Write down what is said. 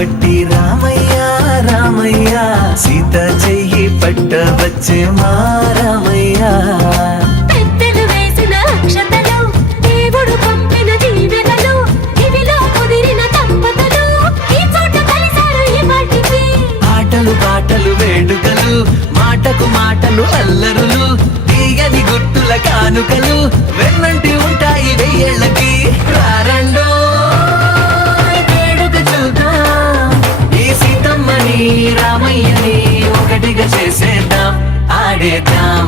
పట్టి రామయ్య రామయ్య సీత చెయ్యి పట్ట వచ్చే మా రామయ్య పెద్దలు వేసిన అక్షతలు దేవుడు పంపిన దీవెనలు ఇవిలో కుదిరిన దంపతులు ఈ చోట కలిసారు ఈ వాటికి ఆటలు పాటలు వేడుకలు మాటకు మాటలు అల్లరులు తీయని గుర్తుల కానుకలు వెన్నంటి ఉంటాయి వెయ్యేళ్ళకి రారండో వేడుక చూద్దాం ఈ సీతమ్మని రామయ్యని ఒకటిగా చేసేద్దాం ఆడేద్దాం